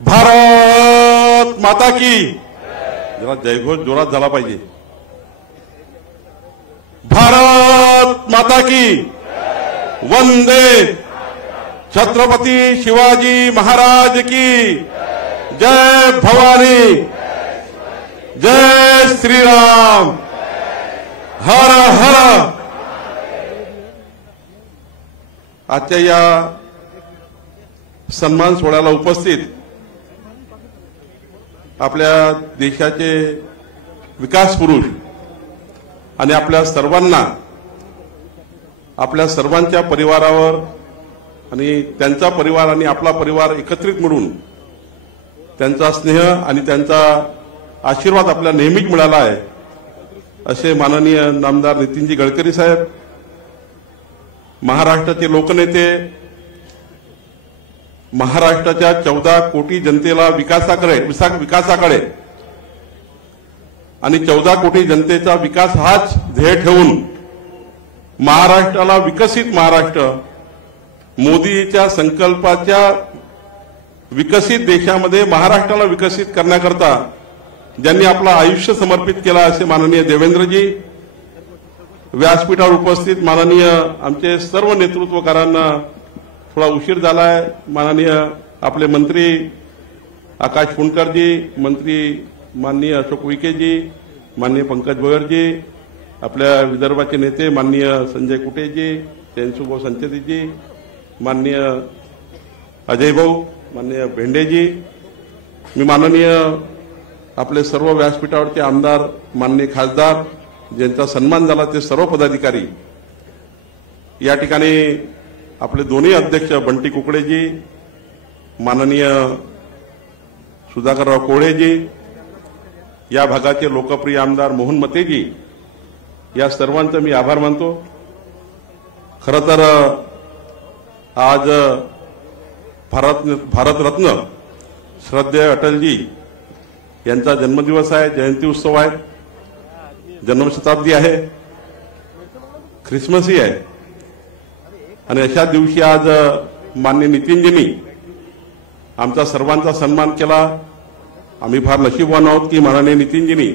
भारत माता की जरा जयघोष जोरात झाला पाहिजे। भारत माता की वंदे छत्रपती शिवाजी महाराज की जय भवानी जय श्रीराम हर हर। आजच्या या सन्मान सोहळ्याला उपस्थित आपल्या देशाचे विकास पुरुष आणि आपल्या सर्वांना, आपल्या सर्वांच्या परिवारावर आणि त्यांचा परिवार आणि आपला परिवार एकत्रित मिळून त्यांचा स्नेह आणि त्यांचा आशीर्वाद आपल्याला नेहमीच मिळाला आहे, असे माननीय नामदार नितीनजी गडकरी साहेब, महाराष्ट्राचे लोकनेते, महाराष्ट्राच्या 14 कोटी जनतेला विकासाकडे आणि 14 कोटी जनतेचा विकास हाच ध्येय ठेवून महाराष्ट्राला विकसित महाराष्ट्र, मोदीच्या संकल्पाच्या विकसित देशामध्ये महाराष्ट्राला विकसित करण्याकरता ज्यांनी आपलं आयुष्य समर्पित केलं असे माननीय देवेंद्रजी, व्यासपीठावर उपस्थित माननीय आमचे सर्व नेतृत्वकारांना थोडा उशीर झालाय, माननीय आपले मंत्री आकाश फुंडकरजी, मंत्री माननीय अशोक उईकेजी, माननीय पंकज भोयरजी, आपल्या विदर्भाचे नेते माननीय संजय कुटेजी, जयंतभाऊ संचेतीजी, माननीय अजय भाऊ, माननीय भेंडेजी, मी माननीय आपले सर्व व्यासपीठावरचे आमदार, माननीय खासदार ज्यांचा सन्मान झाला ते सर्व पदाधिकारी, या ठिकाणी आपले दोन्ही अध्यक्ष बंटी कुकडेजी, माननीय सुधाकरराव कोळेजी, या भागाचे लोकप्रिय आमदार मोहन मतेजी, या सर्वांचा मी आभार मानतो। खरं तर आज भारतरत्न श्रद्धेय अटलजी यांचा जन्मदिवस आहे, जयंती उत्सव आहे, जन्मशताब्दी आहे, ख्रिसमसही आहे आणि अशा दिवशी आज माननीय नितीनजींनी आमचा सर्वांचा सन्मान केला। आम्ही फार नशीबवान आहोत की माननीय नितीनजींनी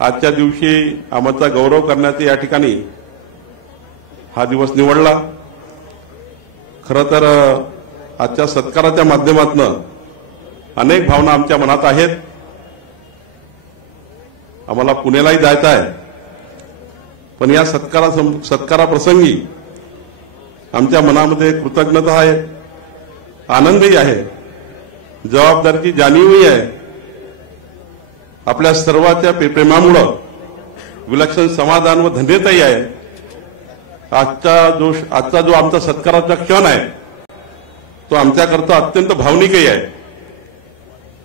आजच्या दिवशी आमचा गौरव करण्याचे या ठिकाणी हा दिवस निवडला। खरं तर आजच्या सत्काराच्या माध्यमातून अनेक भावना आमच्या मनात आहेत। आम्हाला पुण्यालाही जायचं आहे, पण या सत्काराप्रसंगी आमच्या मनामध्ये कृतज्ञता आहे, आनंदही आहे, जबाबदारीची जाणीवही आहे। आपल्या सर्वांच्या प्रेमामुळे विलक्षण समाधान व धन्यताही आहे। आजचा जो आमचा सत्काराचा क्षण आहे तो आमच्याकरता अत्यंत भावनिकही आहे,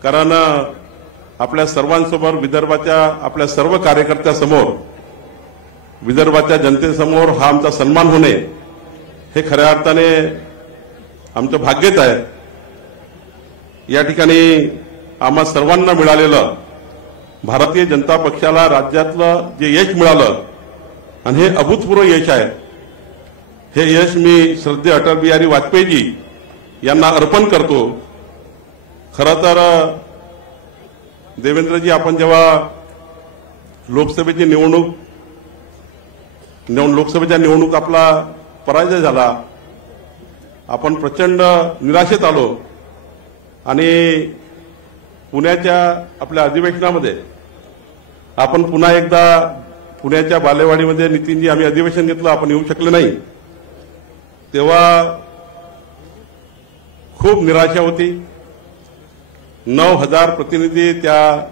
कारण आपल्या सर्वांसमोर, विदर्भाच्या आपल्या सर्व कार्यकर्त्यासमोर, विदर्भाच्या जनतेसमोर हा आमचा सन्मान होणे हे खऱ्या अर्थाने आमचं भाग्यच आहे। या ठिकाणी आम्हा सर्वांना मिळालेलं भारतीय जनता पक्षाला राज्यातलं जे यश मिळालं आणि हे अभूतपूर्व यश आहे, हे यश मी श्रद्धेय अटल बिहारी वाजपेयीजी यांना अर्पण करतो। खरं तर देवेंद्रजी, आपण जेव्हा लोकसभेच्या निवडणूक आपला पराजय झाला, आपण प्रचंड निराशेत आलो आणि पुण्याच्या आपल्या अधिवेशनामध्ये आपण पुन्हा एकदा पुण्याच्या बालेवाडीमध्ये नितीनजी आम्ही अधिवेशन घेतलं, आपण येऊ शकले नाही। तेव्हा खूप निराशा होती। 9,000 प्रतिनिधी त्या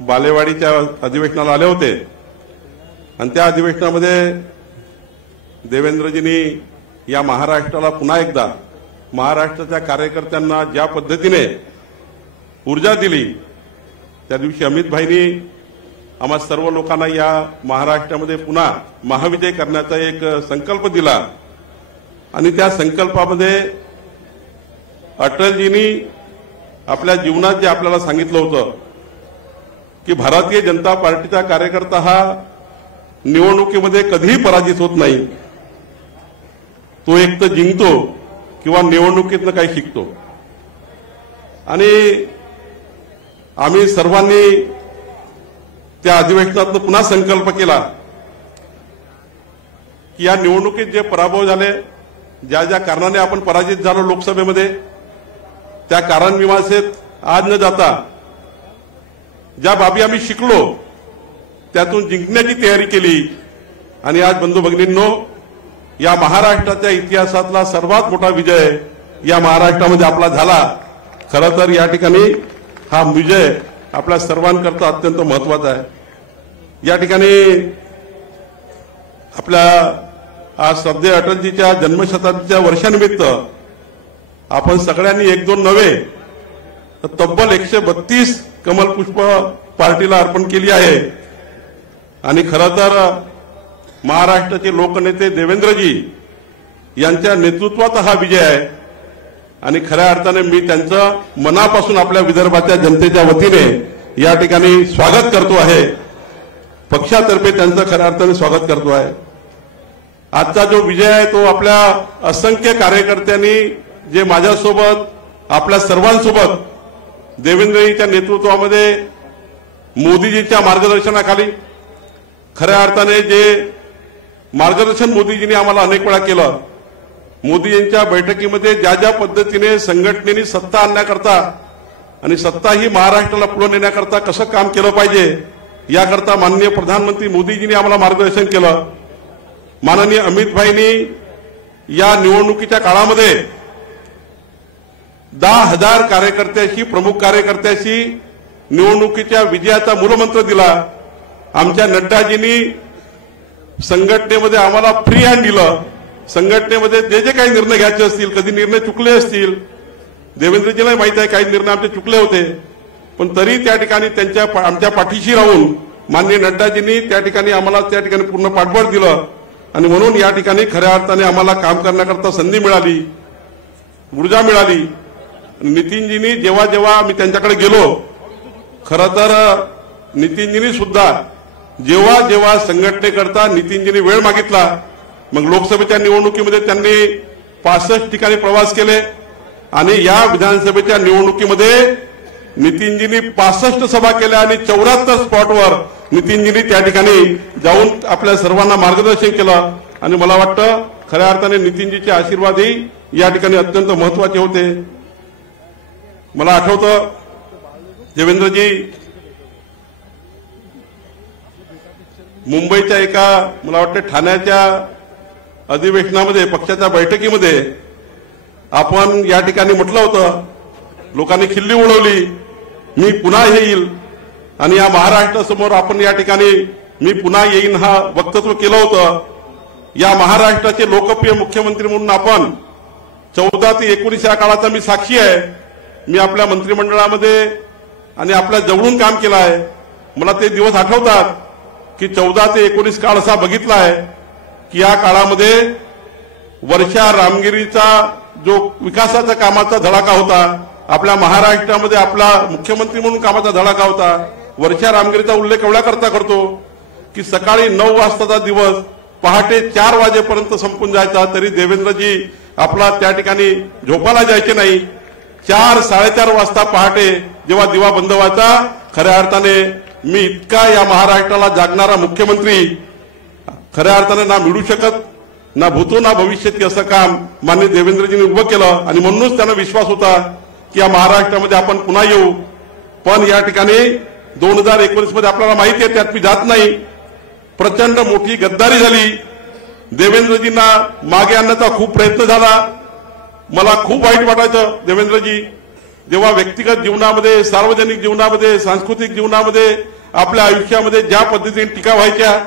बालेवाडीच्या अधिवेशनाला आले होते आणि त्या अधिवेशनामध्ये देवेंद्रजींनी या महाराष्ट्राला पुन्हा एकदा महाराष्ट्राच्या कार्यकर्त्यांना ज्या पद्धतीने ऊर्जा दिली, त्या दिवशी अमित भाईंनी आम्हा सर्व लोकांना या महाराष्ट्रामध्ये पुन्हा महाविजय करण्याचा एक संकल्प दिला आणि त्या संकल्पामध्ये अटलजींनी आपल्या जीवनात जे आपल्याला सांगितलं होतं की भारतीय जनता पार्टीचा कार्यकर्ता हा निवडणुकीमध्ये कधीही पराजित होत नाही, तो एक तर जिंकतो किंवा निवडणुकीतनं काही शिकतो। आणि आम्ही सर्वांनी त्या अधिवेशनातून पुन्हा संकल्प केला की या निवडणुकीत जे पराभव झाले, ज्या ज्या कारणाने आपण पराजित झालो लोकसभेमध्ये, त्या कारण मीमांसेत आज न जाता ज्या बाबी आम्ही शिकलो त्यातून जिंकण्याची तयारी केली आणि आज बंधू भगिनींनो, या महाराष्ट्राच्या इतिहासातला सर्वात मोठा विजय या महाराष्ट्रामध्ये आपला झाला. खरं तर या ठिकाणी हा विजय आपल्या सर्वांकरता अत्यंत महत्वाचा आहे. या ठिकाणी आपल्या आज श्रद्धेय अटलजीच्या जन्मशताब्दीच्या वर्षानिमित्त आपण सगळ्यांनी एक दोन नव्हे तर तब्बल 132 कमलपुष्प पार्टीला अर्पण केली आहे. आणि खरं तर महाराष्ट्राचे लोकनेते देवेंद्रजी यांच्या नेतृत्वात हा विजय आहे आणि खऱ्या अर्थाने मी त्यांचं मनापासून आपल्या विदर्भाच्या जनतेच्या वतीने या ठिकाणी स्वागत करतो आहे. पक्षातर्फे त्यांचं खऱ्या अर्थाने स्वागत करतो आहे. आजचा जो विजय आहे तो आपल्या असंख्य कार्यकर्त्यांनी जे माझ्यासोबत आपल्या सर्वांसोबत देवेंद्रजींच्या नेतृत्वामध्ये मोदीजींच्या मार्गदर्शनाखाली खऱ्या अर्थाने जे मार्गदर्शन मोदीजींनी आम्हाला अनेक वेळा केलं, मोदीजींच्या बैठकीमध्ये ज्या ज्या पद्धतीने संघटनेने सत्ता आणण्याकरता आणि सत्ता ही महाराष्ट्राला पुढे नेण्याकरता कसं काम केलं पाहिजे याकरता माननीय प्रधानमंत्री मोदीजींनी आम्हाला मार्गदर्शन केलं. माननीय अमितभाईंनी या निवडणुकीच्या काळामध्ये 10,000 कार्यकर्त्याशी, प्रमुख कार्यकर्त्याशी निवडणुकीच्या विजयाचा मूलमंत्र दिला. आमच्या नड्डाजींनी संघटनेमध्ये आम्हाला फ्री हँड दिलं. संघटनेमध्ये जे जे काही निर्णय घ्यायचे असतील, कधी निर्णय चुकले असतील, देवेंद्रजीला माहित आहे काही निर्णय आमचे चुकले होते, पण तरी त्या ठिकाणी आमच्या पाठीशी राहून माननीय नड्डाजींनी त्या ठिकाणी आम्हाला त्या ठिकाणी पूर्ण पाठबळ दिलं आणि म्हणून या ठिकाणी खऱ्या अर्थाने आम्हाला काम करण्याकरता संधी मिळाली, ऊर्जा मिळाली. नितीनजींनी जेव्हा जेव्हा मी त्यांच्याकडे गेलो, खरं तर नितीनजींनी सुद्धा जेव्हा जेव्हा संघटनेकरता नितीनजींनी वेळ मागितला, मग लोकसभेच्या निवडणुकीमध्ये त्यांनी 65 ठिकाणी प्रवास केले आणि या विधानसभेच्या निवडणुकीमध्ये नितीनजींनी 65 सभा केल्या आणि 74 स्पॉटवर नितीनजींनी त्या ठिकाणी जाऊन आपल्या सर्वांना मार्गदर्शन केलं. आणि मला वाटतं खऱ्या अर्थाने नितीनजीचे आशीर्वादही या ठिकाणी अत्यंत महत्वाचे होते. मला आठवतं देवेंद्रजी मुंबईच्या एका मला वाटतं ठाण्याच्या अधिवेशनामध्ये, पक्षाच्या बैठकीमध्ये आपण या ठिकाणी म्हटलं होतं, लोकांनी खिल्ली उडवली, मी पुन्हा येईल आणि या महाराष्ट्रासमोर आपण या ठिकाणी मी पुन्हा येईन हा वक्तव्य केलं होतं. या महाराष्ट्राचे लोकप्रिय मुख्यमंत्री म्हणून आपण 14 ते 19 या काळाचा मी साक्षी आहे. मी आपल्या मंत्रिमंडळामध्ये आणि आपल्या जवळून काम केलं आहे. मला ते दिवस आठवतात की 14 ते 19 काळ असा बघितला आहे की या काळामध्ये वर्षा रामगिरीचा जो विकासाचा कामाचा धडाका होता, आपल्या महाराष्ट्रामध्ये आपला मुख्यमंत्री म्हणून कामाचा धडाका होता. वर्षा रामगिरीचा उल्लेख एवढ्याकरता करतो की सकाळी 9 वाजताचा दिवस पहाटे 4 वाजेपर्यंत संपून जायचा, तरी देवेंद्रजी आपला त्या ठिकाणी झोपायला जायचे नाही. 4-4:30 वाजता पहाटे जेव्हा दिवा बंद व्हायचा, खऱ्या अर्थाने मी इतका या महाराष्ट्राला जागणारा मुख्यमंत्री खऱ्या अर्थाने ना मिळू शकत, ना भूतो ना भविष्यती असं काम माननीय देवेंद्रजींनी उभं केलं आणि म्हणूनच त्यांना विश्वास होता की या महाराष्ट्रामध्ये आपण पुन्हा येऊ. पण या ठिकाणी 2019 मध्ये आपल्याला माहिती आहे, त्यात मी जात नाही, प्रचंड मोठी गद्दारी झाली. देवेंद्रजींना मागे आणण्याचा खूप प्रयत्न झाला. मला खूप वाईट वाटायचं. देवेंद्रजी जेव्हा व्यक्तिगत जीवनामध्ये, सार्वजनिक जीवनामध्ये, सांस्कृतिक जीवनामध्ये, आपल्या आयुष्यामध्ये ज्या पद्धतीने टीका व्हायच्या,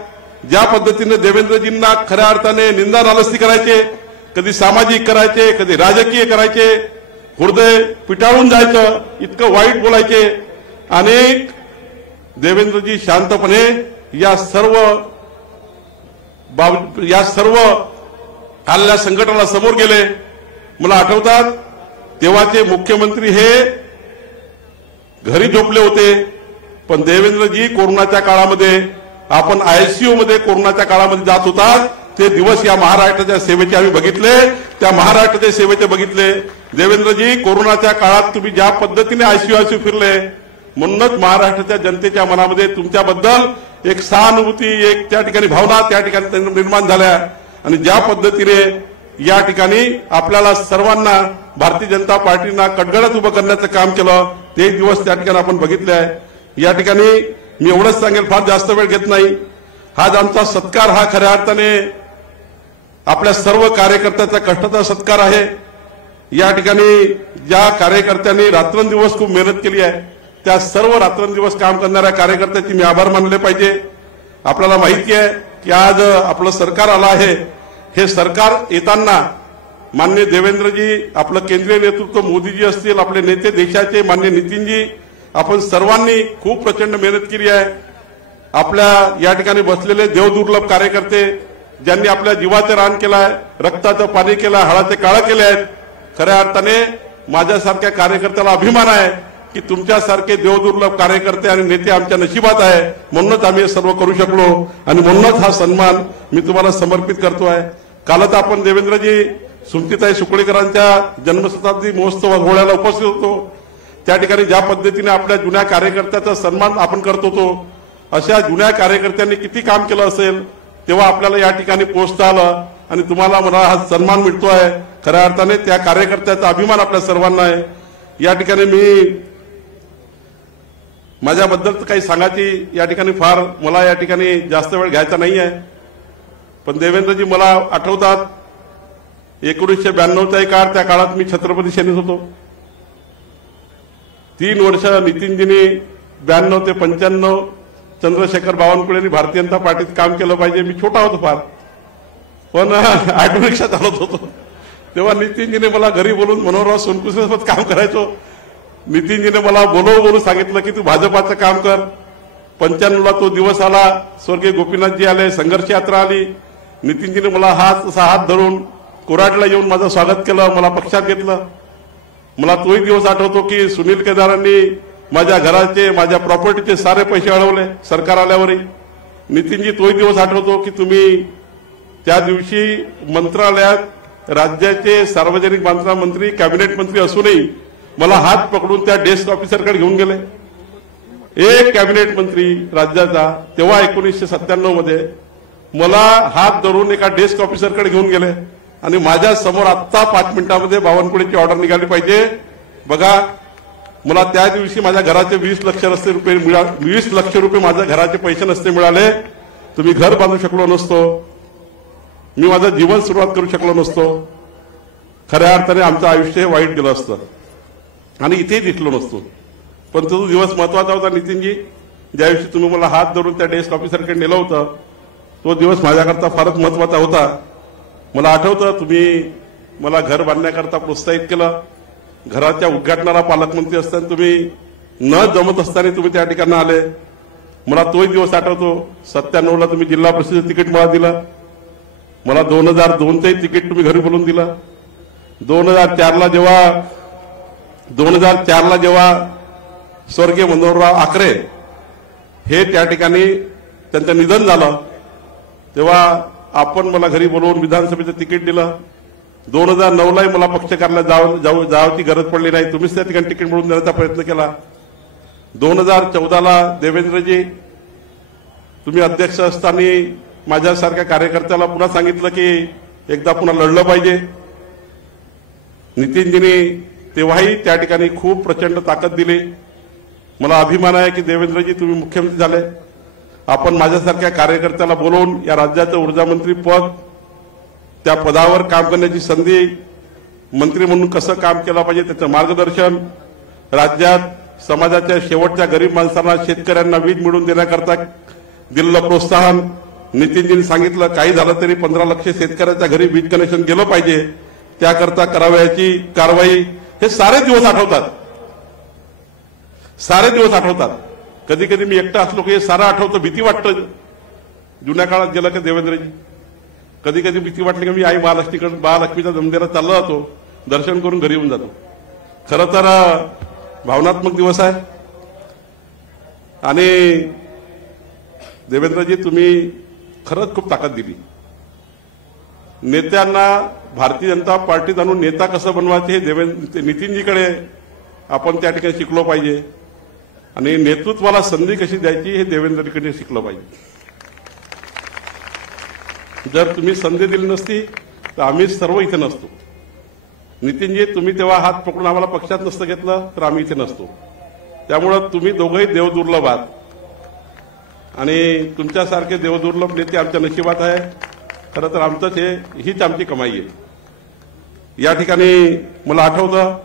ज्या पद्धतीने देवेंद्रजींना खऱ्या अर्थाने निंदा नालस्ती करायचे, कधी सामाजिक करायचे, कधी राजकीय करायचे, हृदय पिटाळून जायचं, इतकं वाईट बोलायचे. अनेक देवेंद्रजी शांतपणे या सर्व आलेल्या संकटाला समोर गेले. मला आठवतात तेव्हाचे मुख्यमंत्री हे घरी झोपले होते, पण देवेंद्रजी कोरोनाच्या काळामध्ये आपण आयसीयू मध्ये कोरोनाच्या काळामध्ये जात होता, ते दिवस या महाराष्ट्राच्या सेवेचे आम्ही बघितले, त्या महाराष्ट्राच्या सेवेचे बघितले. देवेंद्रजी, कोरोनाच्या काळात तुम्ही ज्या पद्धतीने आयसीयू फिरले, म्हणूनच महाराष्ट्राच्या जनतेच्या मनामध्ये तुमच्याबद्दल एक सहानुभूती, एक त्या ठिकाणी भावना त्या ठिकाणी निर्माण झाल्या आणि ज्या पद्धतीने या ठिकाणी आपल्याला सर्वांना भारतीय जनता पार्टीनं कटगळत उभं करण्याचं काम केलं, ते दिवस त्या ठिकाणी आपण बघितले आहे। या ठिकाणी मी एवढंच सांगेल, फार जास्त वेळ घेत नाही, आज आमचा सत्कार हा खऱ्या अर्थाने आपल्या सर्व कार्यकर्त्याचा कष्टाचा सत्कार आहे। या ठिकाणी ज्या कार्यकर्त्यांनी रात्रंदिवस खूप मेहनत केली आहे, त्या सर्व रात्रंदिवस काम करणाऱ्या कार्यकर्त्यांचे मी आभार मानले पाहिजे। आपल्याला माहिती आहे की आज आपलं सरकार आलं आहे, हे सरकार येताना माननीय देवेंद्रजी, आपलं केंद्रीय नेतृत्व मोदीजी असतील, आपले नेते देशाचे माननीय नितीनजी, आपण सर्वांनी खूप प्रचंड मेहनत केली आहे। आपल्या या ठिकाणी बसलेले देवदुर्लभ कार्यकर्ते ज्यांनी आपल्या जीवाचं रान केलंय, रक्ताचं पाणी केलं, हाडाचे काळं केले आहेत, खऱ्या अर्थाने माझ्यासारख्या कार्यकर्त्याला अभिमान आहे की तुमच्यासारखे देवदुर्लभ कार्यकर्ते आणि नेते आमच्या नशिबात आहे, म्हणूनच आम्ही हे सर्व करू शकलो आणि म्हणूनच हा सन्मान मी तुम्हाला समर्पित करतोय। कालच आपण देवेंद्रजी सुमतीताई सुकळीकरांच्या जन्मशताब्दी महोत्सव सोहळ्याला उपस्थित होतो, त्या ठिकाणी ज्या पद्धतीने आपल्या जुन्या कार्यकर्त्याचा सन्मान आपण करत होतो, अशा जुन्या कार्यकर्त्यांनी किती काम केलं असेल, तेव्हा आपल्याला या ठिकाणी पोहोचता आलं आणि तुम्हाला मला हा सन्मान मिळतोय। खऱ्या अर्थाने त्या कार्यकर्त्याचा अभिमान आपल्या सर्वांना आहे। या ठिकाणी मी माझ्याबद्दल काही सांगायची या ठिकाणी फार मला या ठिकाणी जास्त वेळ घ्यायचा नाही आहे, पण देवेंद्रजी मला आठवतात 1992चा काळ, त्या काळात मी छत्रपती सेनेत होतो। 3 वर्ष नितीनजींनी 92 ते 95 चंद्रशेखर बावनकुळेंनी भारतीय जनता पार्टीत काम केलं पाहिजे। मी छोटा होतो फार, पण ऑटो रिक्षा चालवत होतो, तेव्हा नितीनजीने मला घरी बोलून मनोहरराव सोनकुसेसोबत काम करायचो। नितीनजीने मला बोलून सांगितलं की तू भाजपाचं काम कर। 95ला तो दिवस आला, स्वर्गीय गोपीनाथजी आले, संघर्ष यात्रा आली, नितीनजीने मला हात धरून कोराडला येऊन माझं स्वागत केलं, मला पक्षात घेतलं। मला तोही दिवस आठवतो की सुनील केदारांनी माझ्या घराचे, माझ्या प्रॉपर्टीचे सारे पैसे अडवले सरकार आल्यावरही। नितीनजी, तोही दिवस आठवतो की तुम्ही त्या दिवशी मंत्रालयात राज्याचे सार्वजनिक बांधकाम मंत्री, कॅबिनेट मंत्री असूनही मला हात पकडून त्या डेस्क ऑफिसरकडे घेऊन गेले। एक कॅबिनेट मंत्री राज्याचा तेव्हा 1997 मध्ये मला हात धरून एका डेस्क ऑफिसरकडे घेऊन गेले आणि माझ्या समोर आत्ता 5 मिनिटांमध्ये बावनकुळेची ऑर्डर निघाली पाहिजे। बघा, मला त्या दिवशी माझ्या घराचे 20 लक्ष रुपये माझ्या घराचे पैसे नसते मिळाले, तुम्ही घर बांधू शकलो नसतो, मी माझं जीवन सुरुवात करू शकलो नसतो, खऱ्या अर्थाने आमचं आयुष्य वाईट गेलं असतं आणि इथेही दिसलो नसतो। पण तो दिवस महत्वाचा होता नितीनजी, ज्या दिवशी तुम्ही मला हात धरून त्या डेस्क ऑफिसरकडे नेलं होतं, तो दिवस माझ्याकरता फारच महत्वाचा होता। मला आठवतं तुम्ही मला घर बांधण्याकरता प्रोत्साहित केलं, घराच्या उद्घाटनाला पालकमंत्री असताना तुम्ही न जमत असताना तुम्ही त्या ठिकाणी आले। मला तोही दिवस आठवतो, 97ला तुम्ही जिल्हा परिषदेचं तिकीट मला दिलं, मला 2002चे तिकीट तुम्ही घरी बोलून दिलं। 2004ला जेव्हा स्वर्गीय मनोहरराव आकरे हे त्या ठिकाणी त्यांचं निधन झालं, तेव्हा आपण मला घरी बोलवून विधानसभेचं तिकीट दिलं। 2009लाही मला पक्ष कार्यालयात जावची गरज पडली नाही, तुम्हीच त्या ठिकाणी तिकीट मिळवून देण्याचा प्रयत्न केला। 2014ला देवेंद्रजी तुम्ही अध्यक्ष असताना माझ्यासारख्या कार्यकर्त्याला पुन्हा सांगितलं की एकदा पुन्हा लढलं पाहिजे। नितीनजींनी तेव्हाही त्या ठिकाणी खूप प्रचंड ताकद दिली। मला अभिमान आहे की देवेंद्रजी तुम्ही मुख्यमंत्री झाले, आपण माझ्यासारख्या कार्यकर्त्याला बोलवून या राज्याचं ऊर्जा मंत्री पद, त्या पदावर काम करण्याची संधी, मंत्री म्हणून कसं काम केलं पाहिजे त्याचं मार्गदर्शन, राज्यात समाजाच्या शेवटच्या गरीब माणसांना, शेतकऱ्यांना वीज मिळवून देण्याकरता दिलेलं प्रोत्साहन, नितीनजींनी सांगितलं काही झालं तरी 15 लाख शेतकऱ्यांच्या घरी वीज कनेक्शन गेलं पाहिजे, त्याकरता करावयाची कारवाई, हे सारे दिवस आठवतात। कधी कधी मी एकटा असलो की हे सारं आठवतं, भीती वाटतं। जुन्या काळात गेलं की देवेंद्रजी कधी कधी भीती वाटली की मी आई महालक्ष्मीच्या जमदेरात चाललो जातो, दर्शन करून घरी येऊन जातो। खरं तर भावनात्मक दिवस आहे आणि देवेंद्रजी तुम्ही खरंच खूप ताकद दिली। नेत्यांना भारतीय जनता पार्टीत आणून नेता कसं बनवायचे हे नितीनजीकडे आपण त्या ठिकाणी शिकलो पाहिजे आणि नेतृत्वाला संधी कशी द्यायची हे देवेंद्रजीकडे शिकलं पाहिजे. जर तुम्ही संधी दिली नसती तर आम्ही सर्व इथे नसतो. नितीनजी, तुम्ही तेव्हा हात पकडून आम्हाला पक्षात नसतं घेतलं तर आम्ही इथे नसतो. त्यामुळं तुम्ही दोघंही देवदुर्लभ आहात आणि तुमच्यासारखे देवदुर्लभ नेते आमच्या नशिबात आहे. खरं तर आमचंच हीच आमची कमाई आहे. या ठिकाणी मला आठवतं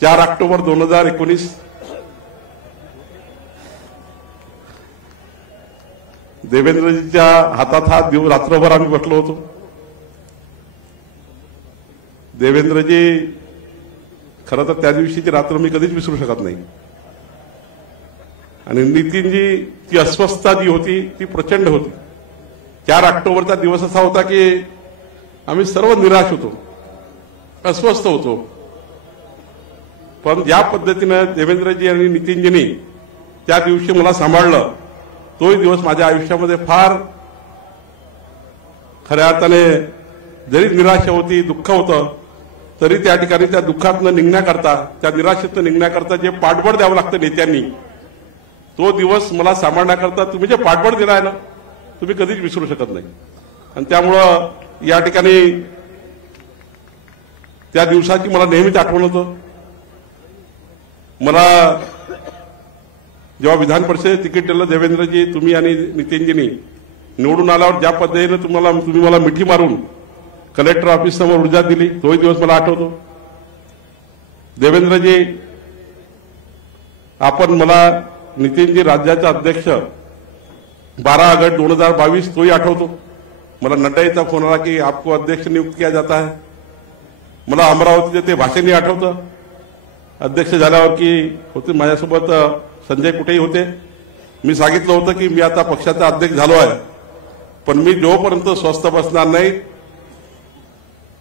4 ऑक्टोबर 2019 देवेंद्रजीच्या हातात हात देऊन रात्रभर आम्ही बसलो होतो. देवेंद्रजी, खरं तर त्या दिवशीची रात्र मी कधीच विसरू शकत नाही. आणि नितीनजी, ती अस्वस्थता जी होती ती प्रचंड होती. 4 ऑक्टोबरचा दिवस असा होता की आम्ही सर्व निराश होतो, अस्वस्थ होतो. पण ज्या पद्धतीनं देवेंद्रजी आणि नितीनजींनी त्या दिवशी मला सांभाळलं, तोही दिवस माझ्या आयुष्यामध्ये फार खऱ्या अर्थाने जरी निराशा होती, दुःख होतं, तरी त्या ठिकाणी त्या दुःखातनं निघण्याकरता, त्या निराशेतनं निघण्याकरता जे पाठबळ द्यावं लागतं नेत्यांनी, तो दिवस मला सांभाळण्याकरता तुम्ही जे पाठबळ दिला आहे ना, तुम्ही कधीच विसरू शकत नाही. आणि त्यामुळं या ठिकाणी त्या दिवसाची मला नेहमीच आठवण होतं. मला जेव्हा विधान परिषदेत तिकीट दिलं देवेंद्रजी, तुम्ही आणि नितीनजींनी, निवडून आल्यावर ज्या पद्धतीने तुम्ही मला मिठी मारून कलेक्टर ऑफिस समोर ऊर्जा दिली, तोही दिवस मला आठवतो. देवेंद्रजी, आपण मला नितीनजी राज्याचे अध्यक्ष 12 ऑगस्ट 2022 तोही आठवतो. मला नड्डाचा फोन आला की आपको अध्यक्ष नियुक्त किया जाता है. मला अमरावतीचे ते भाषणही आठवतं. अध्यक्ष झाल्यावर की होते माझ्यासोबत संजय कुठेही होते. मी सांगितलं होतं की मी आता पक्षाचा अध्यक्ष झालो आहे, पण मी जोपर्यंत स्वस्थ बसणार नाही,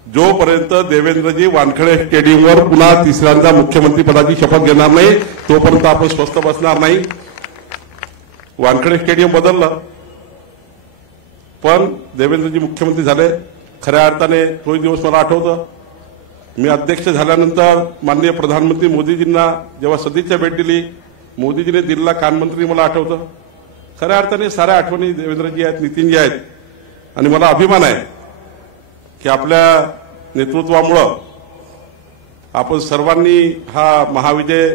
जोपर्यंत देवेंद्रजी वानखेडे स्टेडियमवर पुन्हा तिसऱ्यांदा मुख्यमंत्री पदाची शपथ घेणार नाही, तोपर्यंत आपण स्वस्थ बसणार नाही. वानखेडे स्टेडियम बदललं, पण देवेंद्रजी मुख्यमंत्री झाले. खऱ्या अर्थाने तोही दिवस मला आठवतं. मी अध्यक्ष झाल्यानंतर माननीय प्रधानमंत्री मोदीजींना जेव्हा सदिच्छा भेट दिली, मोदीजीने दिलेला कानमंत्री मला आठवतं. खऱ्या अर्थाने साऱ्या आठवणी देवेंद्रजी आहेत, नितीनजी आहेत. आणि मला अभिमान आहे की आपल्या नेतृत्वामुळं आपण सर्वांनी हा महाविजय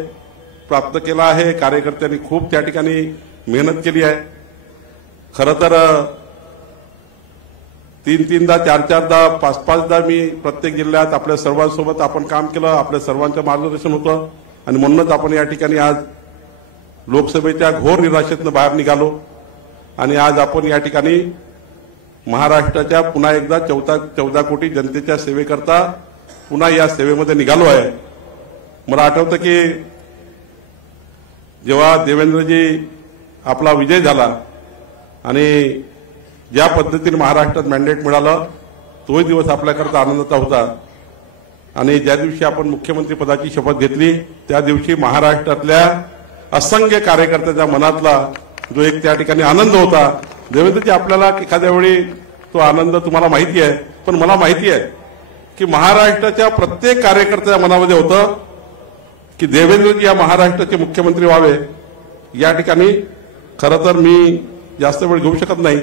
प्राप्त केला आहे. कार्यकर्त्यांनी खूप त्या ठिकाणी मेहनत केली आहे. खरं तर 3-3दा, 4-4दा, 5-5दा मी प्रत्येक जिल्ह्यात आपल्या सर्वांसोबत आपण काम केलं. आपल्या सर्वांचं मार्गदर्शन होतं आणि म्हणूनच आपण या ठिकाणी आज लोकसभेच्या घोर निराशेतनं बाहेर निघालो आणि आज आपण या ठिकाणी महाराष्ट्राच्या पुन्हा एकदा 14 कोटी जनतेच्या सेवेकरता पुन्हा या सेवेमध्ये निघालो आहे. मला आठवतं की जेव्हा देवेंद्रजी आपला विजय झाला आणि ज्या पद्धतीने महाराष्ट्रात मॅन्डेट मिळालं, तोही दिवस आपल्याकरता आनंदाचा होता. आणि ज्या दिवशी आपण मुख्यमंत्री पदाची शपथ घेतली, त्या दिवशी महाराष्ट्रातल्या असंख्य कार्यकर्त्यांच्या मनातला जो एक त्या ठिकाणी आनंद होता, देवेंद्रजी आपल्याला एखाद्या वेळी तो आनंद तुम्हाला माहिती आहे, पण मला माहिती आहे की महाराष्ट्राच्या प्रत्येक कार्यकर्त्याच्या मनामध्ये होतं की देवेंद्रजी या महाराष्ट्राचे मुख्यमंत्री व्हावे. या ठिकाणी खरं तर मी जास्त वेळ घेऊ शकत नाही,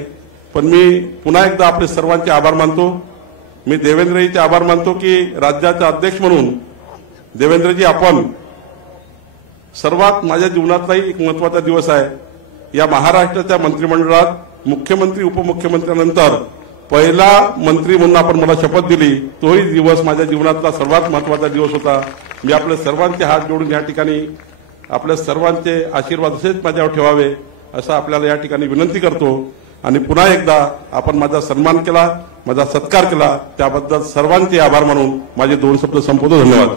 पण मी पुन्हा एकदा आपले सर्वांचे आभार मानतो. मी देवेंद्रजीचे आभार मानतो की राज्याचा अध्यक्ष म्हणून देवेंद्रजी, आपण सर्वात माझ्या जीवनातलाही एक महत्वाचा दिवस आहे. या महाराष्ट्राच्या मंत्रिमंडळात मुख्यमंत्री उपमुख्यमंत्र्यानंतर पहिला मंत्री म्हणून आपण मला शपथ दिली, तोही दिवस माझ्या जीवनातला सर्वात महत्वाचा दिवस होता. मी आपल्या सर्वांचे हात जोडून या ठिकाणी आपल्या सर्वांचे आशीर्वाद असेच माझ्यावर ठेवावे असं आपल्याला या ठिकाणी विनंती करतो. आणि पुन्हा एकदा आपण माझा सन्मान केला, माझा सत्कार केला, त्याबद्दल सर्वांचे आभार मानून माझे 2 शब्द संपवतो. धन्यवाद.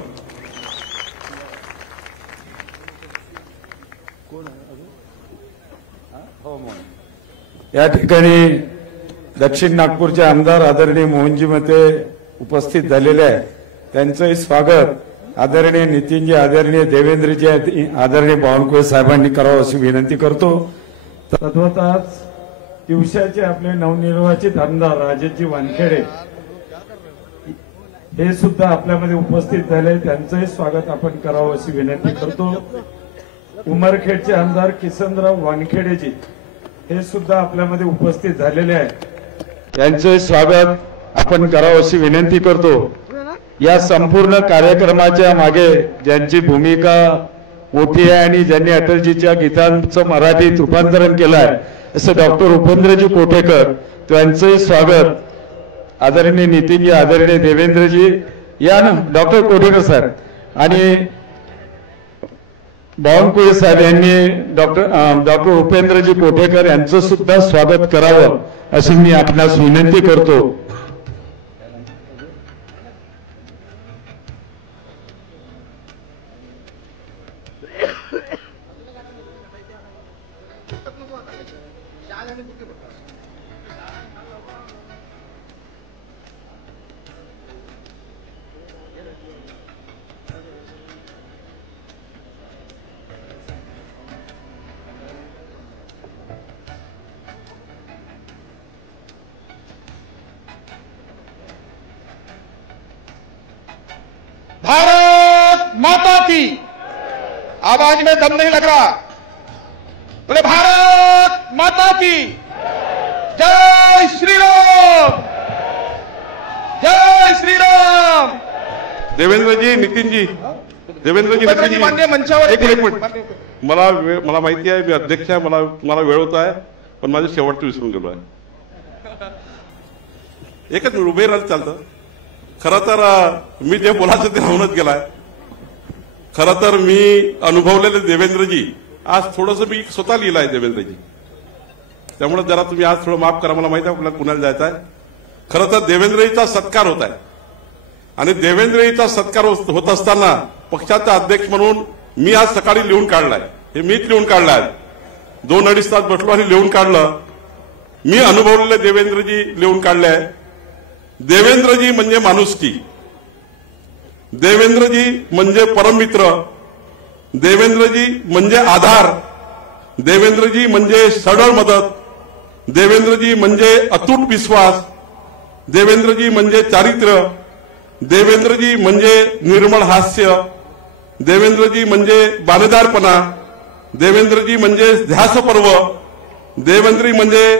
या ठिकाणी दक्षिण नागपूरचे आमदार आदरणीय मोहनजी मते उपस्थित झालेले आहे. त्यांचंही स्वागत आदरणीय नितीनजी, आदरणीय देवेंद्रजी, आदरणीय बावनकुळे साहेबांनी करावं अशी विनंती करतो. तद्वतच दिवसाचे आपले नवनिर्वाचित आमदार राजेशजी वानखेडे हे सुद्धा आपल्यामध्ये उपस्थित झाले, त्यांचंही स्वागत आपण करावं अशी विनंती करतो. उमरखेडचे आमदार किसनराव वानखेडेजी हे सुद्धा आपल्यामध्ये उपस्थित झालेले आहे, त्यांचंही स्वागत आपण करावं अशी विनंती करतो. या संपूर्ण कार्यक्रमाच्या मागे ज्यांची भूमिका मोठी आहे आणि ज्यांनी अटलजीच्या गीतांचं मराठीत रूपांतरण केलं आहे असं डॉक्टर उपेंद्रजी कोठेकर, त्यांचंही स्वागत. आदरणीय नितीनजी, आदरणीय देवेंद्रजी, या ना डॉक्टर कोठेकर सर आणि बावनकुळे साहेब यांनी डॉक्टर उपेंद्रजी कोठेकर यांचं सुद्धा स्वागत करावं अशी मी आपणास विनंती करतो. भारत माता की, आवाज में दम नहीं लग रहा, बोले भारत माता की जय श्री राम, जय श्री राम. देवेंद्रजी, नितीनजी, देवेंद्रजी मान्य मंचावर एक मिनिट. मला माहिती आहे, मी अध्यक्ष आहे, मला वेळ होत आहे, पण माझं शेवटचं विसरून गेलो आहे. एकच मिनिट उभे राहिलं चालतं. खरं तर मी जे बोलायचं ते राहूनच गेलाय. खरं तर मी अनुभवलेले देवेंद्रजी आज थोडंसं मी स्वतः लिहिलं आहे देवेंद्रजी, त्यामुळे जरा तुम्ही आज थोडं माफ करा. मला माहिती आहे आपल्याला पुण्याला जायचं आहे. खरं तर देवेंद्रजीचा सत्कार होत आहे आणि देवेंद्रजीचा सत्कार होत असताना पक्षाचा अध्यक्ष म्हणून मी आज सकाळी लिहून काढलाय, हे मीच लिहून काढलाय. 2-2.5 तास बसलो आणि लिहून काढलं. मी अनुभवलेले देवेंद्रजी लिहून काढले आहे. देवेंद्रजी म्हणजे माणुसकी, देवेंद्रजी म्हणजे परममित्र, देवेंद्रजी म्हणजे आधार, देवेंद्रजी म्हणजे सढळ मदत, देवेंद्रजी म्हणजे अतूट विश्वास, देवेंद्रजी म्हणजे चारित्र्य, देवेंद्रजी म्हणजे निर्मळ हास्य, देवेंद्रजी म्हणजे बाणेदारपणा, देवेंद्रजी म्हणजे ध्यासपर्व, देवेंद्रजी म्हणजे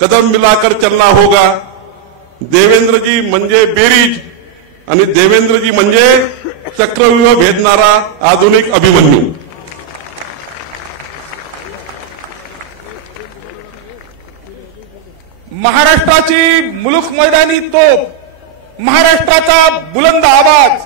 कदम मिलाकर चलना होगा, देवेंद्रजी म्हणजे बेरीज आणि देवेंद्रजी म्हणजे चक्रव्यूह भेदणारा आधुनिक अभिमन्यू. महाराष्ट्राची मुलूक मैदानी तोप, महाराष्ट्राचा बुलंद आवाज,